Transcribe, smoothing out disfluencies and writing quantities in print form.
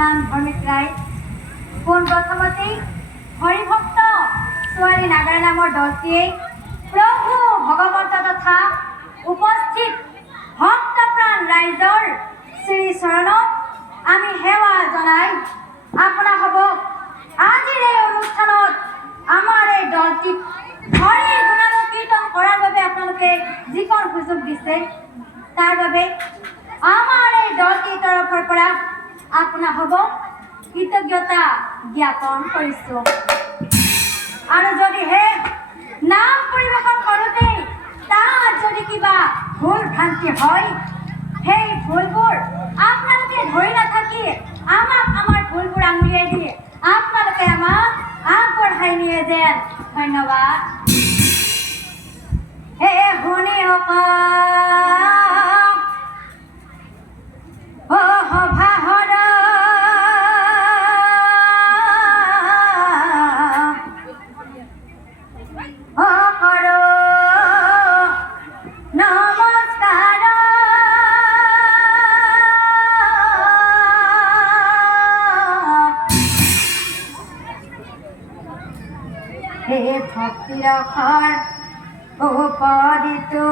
নাম ধৰ্মিক ৰায় পোনপ্ৰথমতেই হৰিভক্ত ছোৱালী নাগাৰা নামৰ দলটিয়ে প্ৰভু ভগৱন্ত তথা উপস্থিত ভক্তপ্ৰাণ ৰাইজৰ শ্ৰী চৰণত আমি সেৱা জনাই আপোনা হ'ব আজিৰ এই অনুষ্ঠানত আমাৰ এই দলটিক হৰি গুণানুকীৰ্তন কৰাৰ বাবে আপোনালোকে যিকণ সুযোগ দিছে তাৰ বাবে আমাৰ এই দলটিৰ তৰফৰ পৰা আপোনা হ'ব কৃতজ্ঞতা জ্ঞাপন কৰিছোঁ। আৰু যদিহে নাম পৰিৱেশন কৰোঁতে তাত যদি কিবা ভুল ভ্ৰান্তি হয় সেই ভুলবোৰ আপোনালোকে ধৰি নাথাকি আমাক আমাৰ ভুলবোৰ আঙুলিয়াই দিয়ে আপোনালোকে আমাক আগবঢ়াই নিয়ে যেন। ধন্যবাদ। হে শুনি হে ভক্তিৰ অখৰ উপদিতো